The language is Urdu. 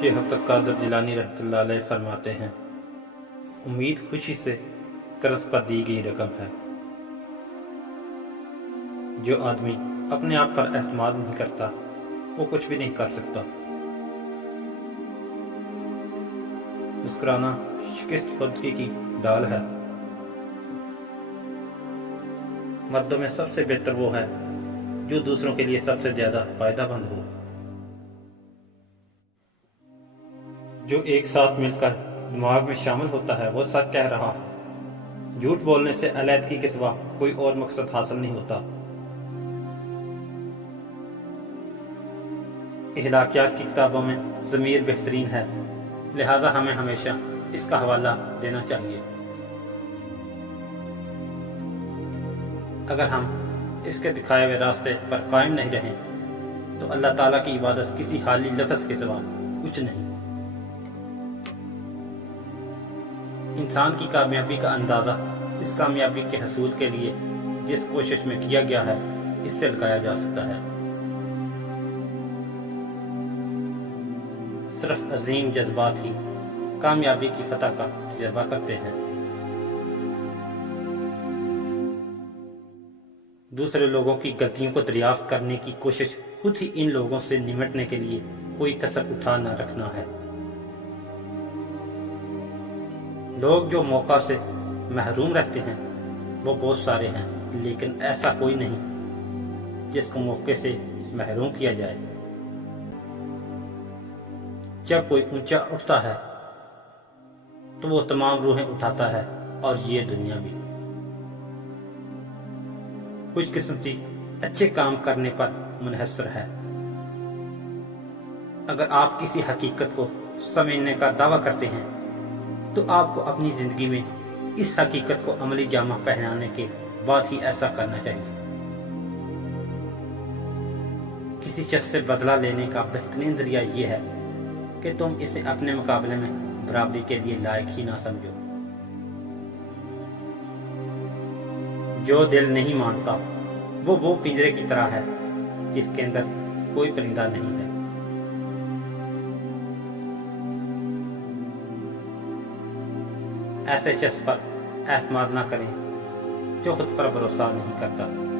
شیخ عبدالقادر جیلانی رحمۃ اللہ علیہ فرماتے ہیں، امید خوشی سے قرض پر دی گئی رقم ہے۔ جو آدمی اپنے آپ پر اعتماد نہیں کرتا وہ کچھ بھی نہیں کر سکتا۔ مسکرانا شکست خودکی کی ڈال ہے۔ مردوں میں سب سے بہتر وہ ہے جو دوسروں کے لیے سب سے زیادہ فائدہ مند ہو، جو ایک ساتھ مل کر دماغ میں شامل ہوتا ہے وہ سچ کہہ رہا ہے۔ جھوٹ بولنے سے علیحدگی کے سوا کوئی اور مقصد حاصل نہیں ہوتا۔ اخلاقیات کی کتابوں میں ضمیر بہترین ہے، لہذا ہمیں ہمیشہ اس کا حوالہ دینا چاہیے۔ اگر ہم اس کے دکھائے ہوئے راستے پر قائم نہیں رہیں تو اللہ تعالیٰ کی عبادت کسی حالی لفظ کے سوا کچھ نہیں۔ انسان کی کامیابی کا اندازہ اس کامیابی کے حصول کے لیے جس کوشش میں کیا گیا ہے اس سے لگایا جا سکتا ہے۔ صرف عظیم جذبات ہی کامیابی کی فتح کا تجربہ کرتے ہیں۔ دوسرے لوگوں کی غلطیوں کو دریافت کرنے کی کوشش خود ہی ان لوگوں سے نمٹنے کے لیے کوئی کسر اٹھا نہ رکھنا ہے۔ لوگ جو موقع سے محروم رہتے ہیں وہ بہت سارے ہیں، لیکن ایسا کوئی نہیں جس کو موقع سے محروم کیا جائے۔ جب کوئی اونچا اٹھتا ہے تو وہ تمام روحیں اٹھاتا ہے، اور یہ دنیا بھی۔ خوش قسمتی اچھے کام کرنے پر منحصر ہے۔ اگر آپ کسی حقیقت کو سمجھنے کا دعویٰ کرتے ہیں تو آپ کو اپنی زندگی میں اس حقیقت کو عملی جامہ پہنانے کے بعد ہی ایسا کرنا چاہیے۔ کسی شخص سے بدلہ لینے کا بہترین ذریعہ یہ ہے کہ تم اسے اپنے مقابلے میں برابری کے لیے لائق ہی نہ سمجھو۔ جو دل نہیں مانتا وہ پنجرے کی طرح ہے جس کے اندر کوئی پرندہ نہیں ہے۔ ایسے شخص پر اعتماد نہ کریں جو خود پر بھروسہ نہیں کرتا۔